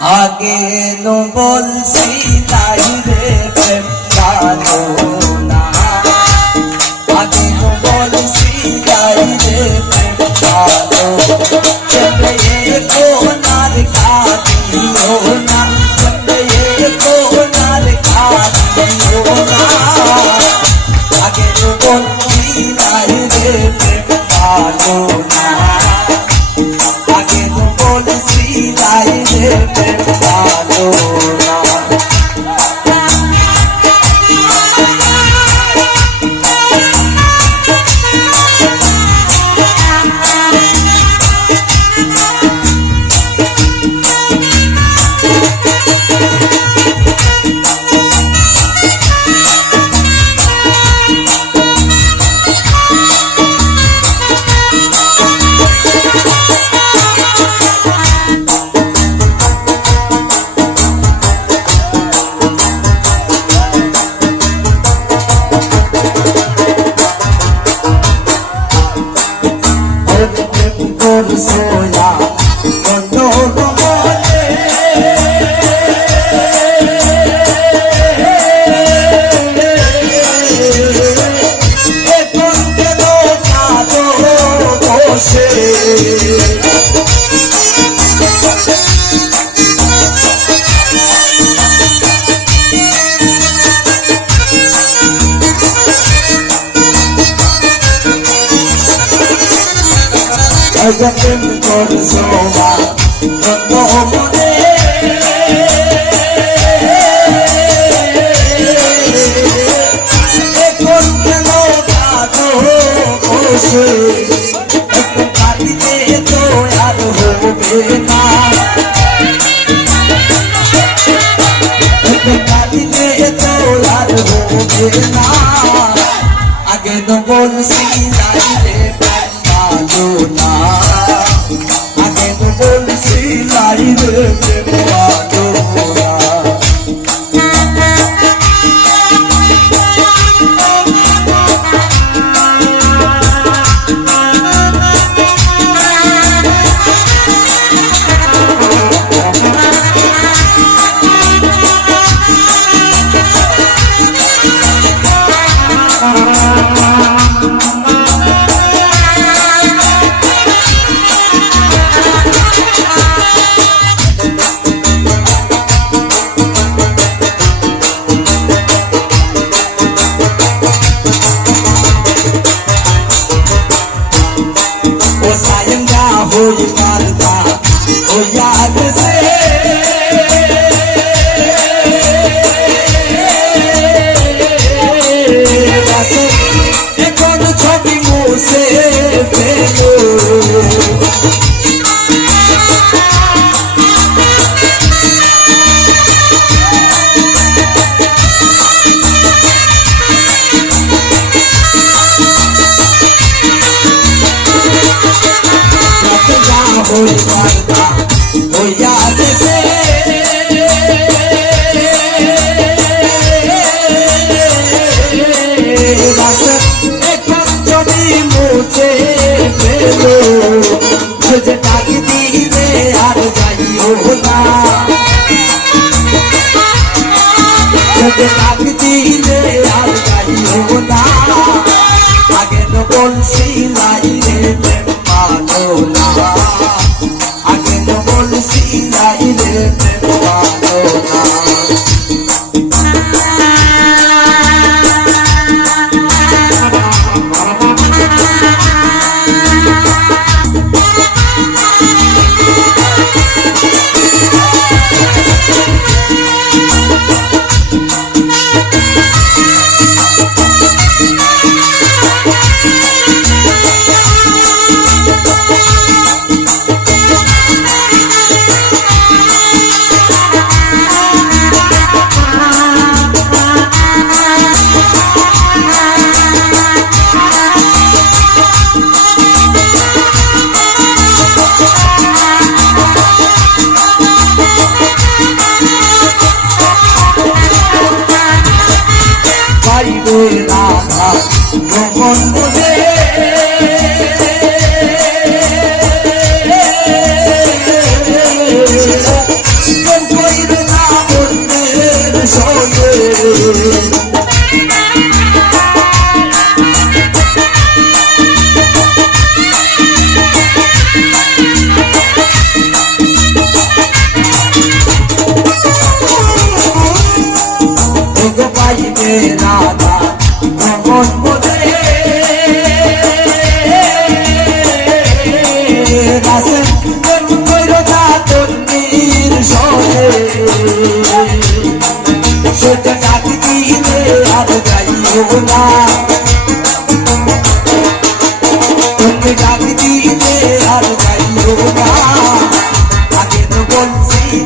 আগে নো বলছিলাই রে প্রেম কালো না, আগে নো বলছিলাই রে প্রেম কালো, চলে কোনার কাঁদিও না, চলে কোনার কাঁদিও না, আগে নো বলছিলাই রে প্রেম কালো না, আগে নো বলছিলাই রে প্রেম কালো না। সোয়া বন্ধ বলে এখন কেন কাঁদো বসে, প্রেম করছো না মনে, এখন কেন কাঁদো বসে, একটু কাঁদিতে তো আর হবে না, একটু কাঁদিতে তো আর হবে না, আগে তো বলছিলাই রে প্রেম কালো না, আগে তো বলছিলাই রে প্রেম কালো না। होई करता ओ याद से बस এখন ছবি মুছে ফেলো, होई करता ओ याद से बस এখন ছবি মুছে ফেলো, যে ডাকি দিলে আর যাইও না, যে ডাকি দিলে আর যাইও না, আগে তো বলছিলাই রে প্রেম কালো না, আগে তো বলছিলাই রে প্রেম কালো না।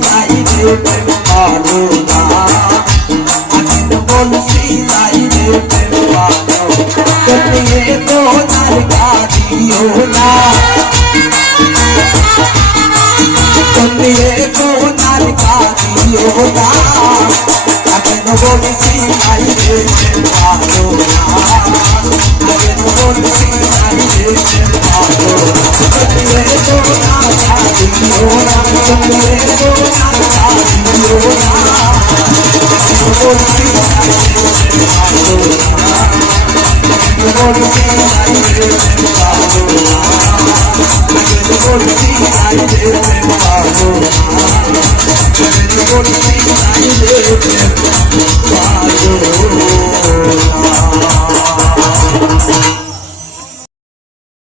নাই রে প্রেম ভালো না আমি তো বলছি নাই রে প্রেম ভালো তুমি কোনার কাঁদিও না তুমি কোনার কাঁদিও না আমি তো বলছি নাই রে প্রেম ভালো না আমি তো বলছি নাই রে প্রেম ভালো তুমি কোনার কাঁদিও না তুমি কোনার কাঁদিও না আমি তো বলছি নাই